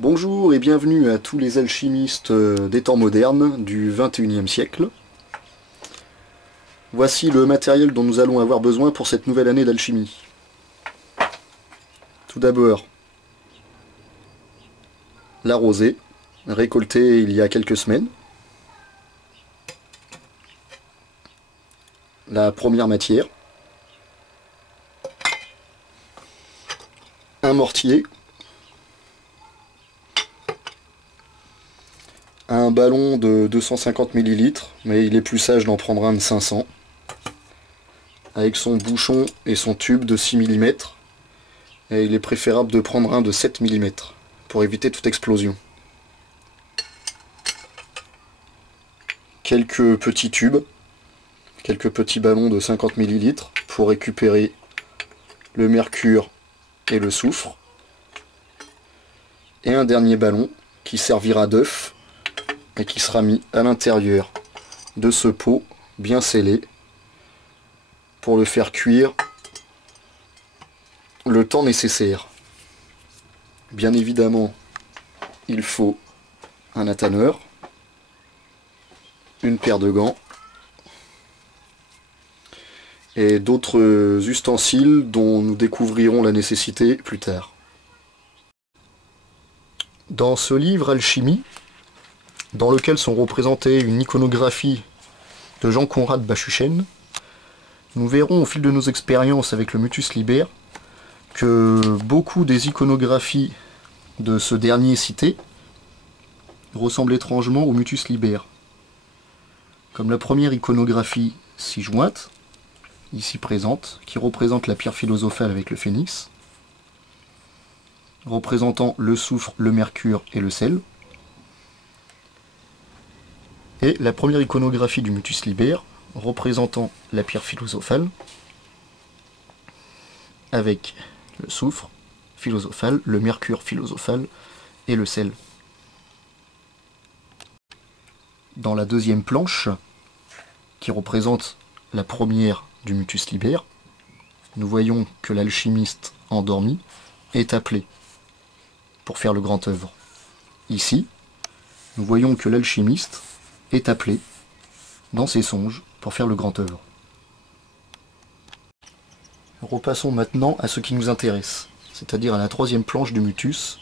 Bonjour et bienvenue à tous les alchimistes des temps modernes du XXIe siècle. Voici le matériel dont nous allons avoir besoin pour cette nouvelle année d'alchimie. Tout d'abord, la rosée, récoltée il y a quelques semaines. La première matière. Un mortier. Un ballon de 250 ml, mais il est plus sage d'en prendre un de 500, avec son bouchon et son tube de 6 mm, et il est préférable de prendre un de 7 mm, pour éviter toute explosion. Quelques petits tubes, quelques petits ballons de 50 ml, pour récupérer le mercure et le soufre, et un dernier ballon qui servira d'œuf, et qui sera mis à l'intérieur de ce pot bien scellé pour le faire cuire le temps nécessaire. Bien évidemment, il faut un attaneur, une paire de gants et d'autres ustensiles dont nous découvrirons la nécessité plus tard. Dans ce livre Alchimie, dans lequel sont représentées une iconographie de Jean-Conrad Bachuchen, nous verrons au fil de nos expériences avec le Mutus Liber que beaucoup des iconographies de ce dernier cité ressemblent étrangement au Mutus Liber. Comme la première iconographie ci-jointe, ici présente, qui représente la pierre philosophale avec le phénix, représentant le soufre, le mercure et le sel. Et la première iconographie du Mutus Liber, représentant la pierre philosophale, avec le soufre philosophal, le mercure philosophal et le sel. Dans la deuxième planche, qui représente la première du Mutus Liber, nous voyons que l'alchimiste endormi est appelé pour faire le grand œuvre. Ici, nous voyons que l'alchimiste est appelé dans ses songes pour faire le grand œuvre. Repassons maintenant à ce qui nous intéresse, c'est-à-dire à la troisième planche du Mutus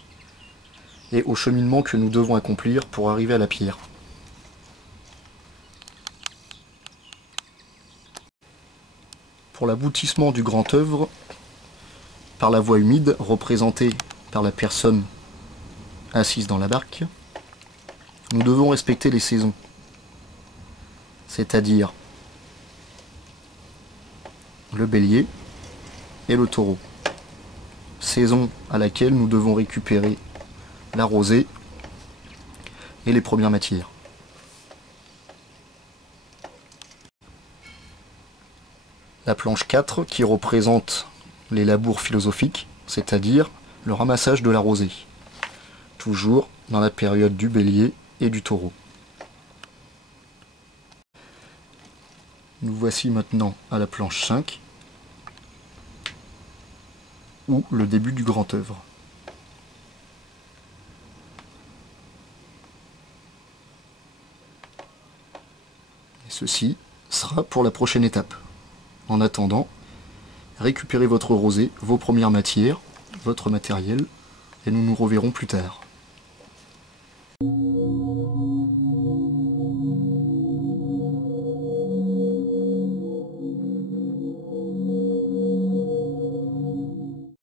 et au cheminement que nous devons accomplir pour arriver à la pierre. Pour l'aboutissement du grand œuvre, par la voie humide représentée par la personne assise dans la barque, nous devons respecter les saisons, c'est-à-dire le bélier et le taureau. Saison à laquelle nous devons récupérer la rosée et les premières matières. La planche 4 qui représente les labours philosophiques, c'est-à-dire le ramassage de la rosée, toujours dans la période du bélier et du taureau. Nous voici maintenant à la planche 5, ou le début du grand œuvre. Et ceci sera pour la prochaine étape. En attendant, récupérez votre rosée, vos premières matières, votre matériel, et nous nous reverrons plus tard.